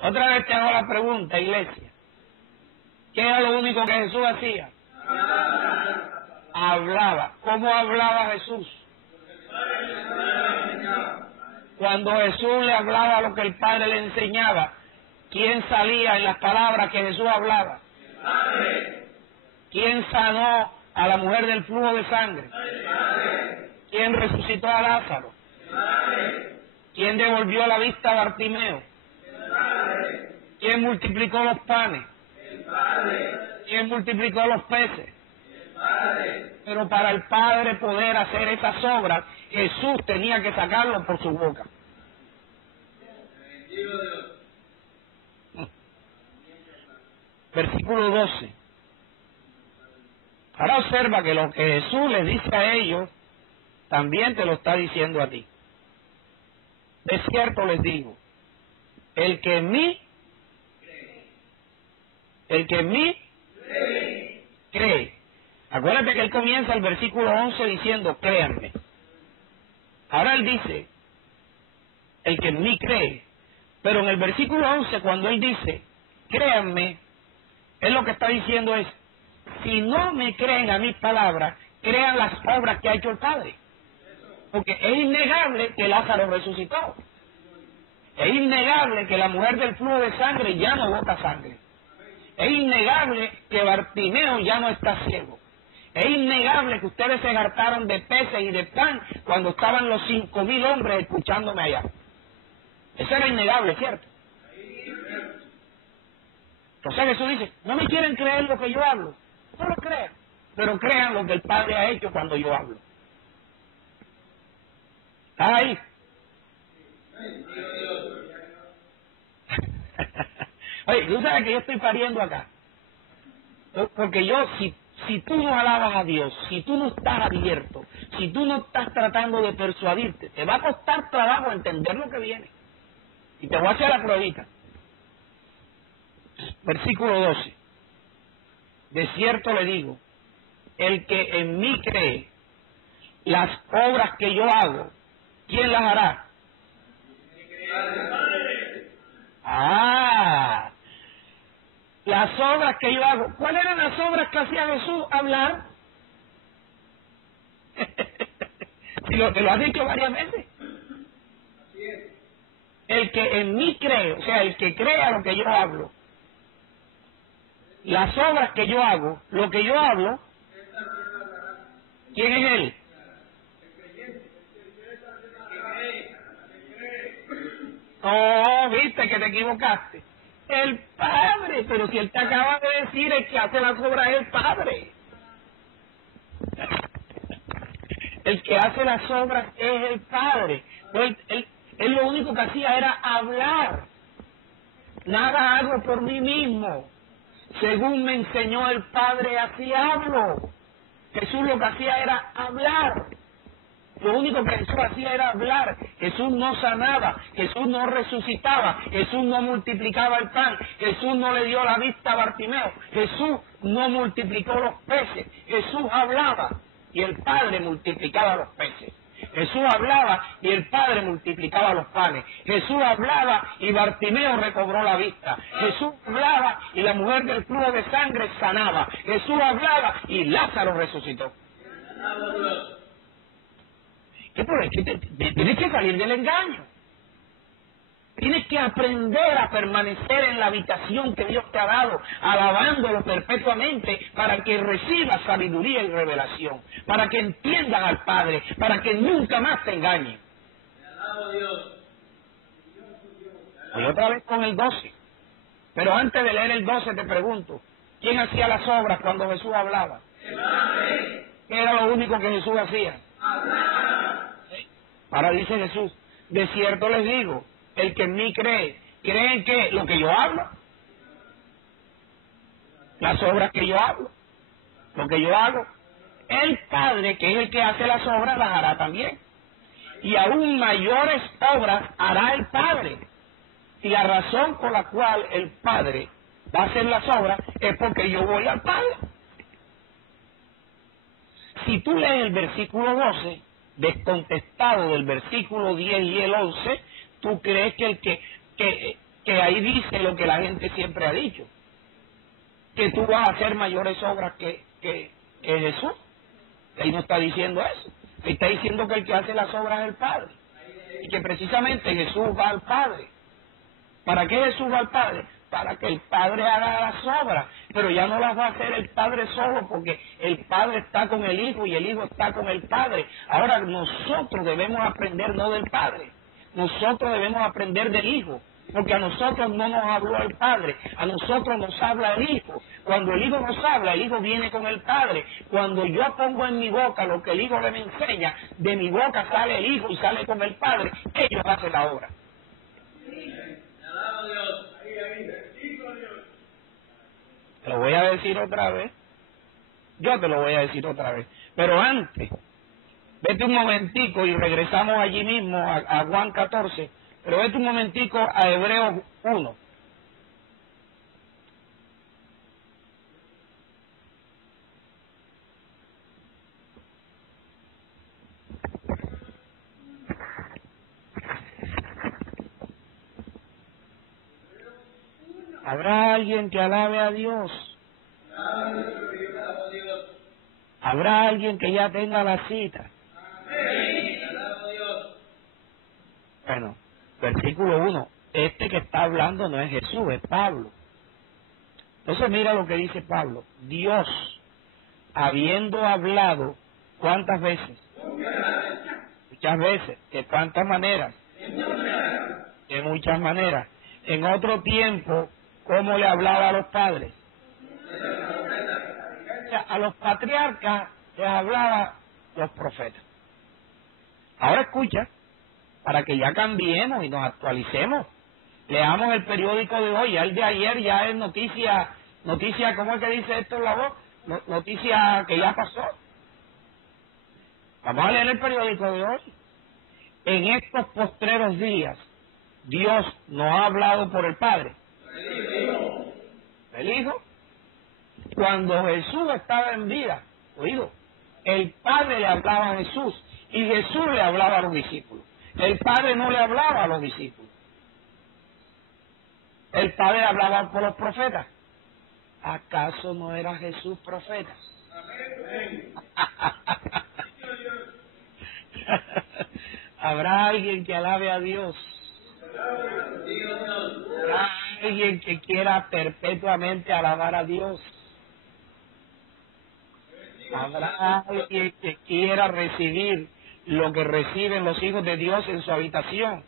Otra vez te hago la pregunta, iglesia. ¿Qué era lo único que Jesús hacía? Hablaba. ¿Cómo hablaba Jesús? Cuando Jesús le hablaba lo que el Padre le enseñaba, ¿quién salía en las palabras que Jesús hablaba? ¿Quién sanó a la mujer del flujo de sangre? ¿Quién resucitó a Lázaro? ¿Quién devolvió la vista a Bartimeo? ¿Quién multiplicó los panes? ¿Quién multiplicó los peces? Pero para el Padre poder hacer esas obras, Jesús tenía que sacarlo por su boca. Versículo 12. Ahora observa que lo que Jesús les dice a ellos, también te lo está diciendo a ti. De cierto les digo, el que en mí cree. Acuérdate que él comienza el versículo 11 diciendo, créanme. Ahora él dice, el que en mí cree. Pero en el versículo 11, cuando él dice, créanme, él lo que está diciendo es, si no me creen a mis palabras, crean las obras que ha hecho el Padre. Porque es innegable que Lázaro resucitó. Es innegable que la mujer del flujo de sangre ya no bota sangre. Es innegable que Bartimeo ya no está ciego. Es innegable que ustedes se hartaron de peces y de pan cuando estaban los 5,000 hombres escuchándome allá. Eso era innegable, ¿cierto? Entonces Jesús dice, no me quieren creer lo que yo hablo. No lo crean, pero crean lo que el Padre ha hecho cuando yo hablo. ¿Estás ahí? Oye, tú sabes que yo estoy pariendo acá. Porque yo, si tú no alabas a Dios, si tú no estás abierto, si tú no estás tratando de persuadirte, te va a costar trabajo entender lo que viene. Y te voy a hacer la pruebita. Versículo 12. De cierto le digo, el que en mí cree, las obras que yo hago, ¿quién las hará? Las obras que yo hago. ¿Cuáles eran las obras que hacía Jesús? Hablar. Si te lo has dicho varias veces. El que en mí cree, o sea, el que crea lo que yo hablo, las obras que yo hago, lo que yo hablo, ¿quién es él? Oh, viste que te equivocaste. El Padre, pero si él te acaba de decir, el que hace las obras es el Padre. El que hace las obras es el Padre. Pues él lo único que hacía era hablar. Nada hago por mí mismo. Según me enseñó el Padre, así hablo. Jesús lo que hacía era hablar. Lo único que Jesús hacía era hablar. Jesús no sanaba, Jesús no resucitaba, Jesús no multiplicaba el pan, Jesús no le dio la vista a Bartimeo, Jesús no multiplicó los peces, Jesús hablaba y el Padre multiplicaba los peces. Jesús hablaba y el Padre multiplicaba los panes. Jesús hablaba y Bartimeo recobró la vista. Jesús hablaba y la mujer del flujo de sangre sanaba. Jesús hablaba y Lázaro resucitó. ¿Qué problema? Tienes que salir del engaño. Tienes que aprender a permanecer en la habitación que Dios te ha dado, alabándolo perpetuamente, para que recibas sabiduría y revelación, para que entiendas al Padre, para que nunca más te engañen. Y otra vez con el 12. Pero antes de leer el 12 te pregunto, ¿quién hacía las obras cuando Jesús hablaba? ¿Qué era lo único que Jesús hacía? Ahora dice Jesús, de cierto les digo, el que en mí cree, ¿cree en qué? Lo que yo hablo. Las obras que yo hablo. Lo que yo hago. El Padre, que es el que hace las obras, las hará también. Y aún mayores obras hará el Padre. Y la razón por la cual el Padre va a hacer las obras es porque yo voy al Padre. Si tú lees el versículo 12, descontestado del versículo 10 y el 11, tú crees que que ahí dice lo que la gente siempre ha dicho, que tú vas a hacer mayores obras que Jesús. Ahí no está diciendo eso. Está diciendo que el que hace las obras es el Padre. Y que precisamente Jesús va al Padre. ¿Para qué Jesús va al Padre? Para que el Padre haga las obras. Pero ya no las va a hacer el Padre solo, porque el Padre está con el Hijo y el Hijo está con el Padre. Ahora nosotros debemos aprender no del Padre. Nosotros debemos aprender del Hijo. Porque a nosotros no nos habló el Padre, a nosotros nos habla el Hijo. Cuando el Hijo nos habla, el Hijo viene con el Padre. Cuando yo pongo en mi boca lo que el Hijo me enseña, de mi boca sale el Hijo y sale con el Padre. Ellos hacen la obra. Te lo voy a decir otra vez. Yo te lo voy a decir otra vez. Pero antes, vete un momentico y regresamos allí mismo a Juan 14. Pero vete un momentico a Hebreos 1. ¿Habrá alguien que alabe a Dios? ¿Habrá alguien que ya tenga la cita? Bueno, versículo 1. Este que está hablando no es Jesús, es Pablo. Entonces mira lo que dice Pablo. Dios, habiendo hablado, ¿cuántas veces? Muchas veces. ¿De cuántas maneras? De muchas maneras. En otro tiempo, ¿cómo le hablaba a los padres? O sea, a los patriarcas les hablaba los profetas. Ahora escucha, para que ya cambiemos y nos actualicemos. Leamos el periódico de hoy, ya el de ayer ya es noticia, ¿cómo es que dice esto en la voz? Noticia que ya pasó. Vamos a leer el periódico de hoy. En estos postreros días, Dios nos ha hablado por el Padre. El Hijo. Cuando Jesús estaba en vida, oído, el Padre le hablaba a Jesús y Jesús le hablaba a los discípulos. El Padre no le hablaba a los discípulos. El Padre hablaba por los profetas. ¿Acaso no era Jesús profeta? ¿Habrá alguien que alabe a Dios? ¿Habrá alguien que quiera perpetuamente alabar a Dios? ¿Habrá alguien que quiera recibir lo que reciben los hijos de Dios en su habitación?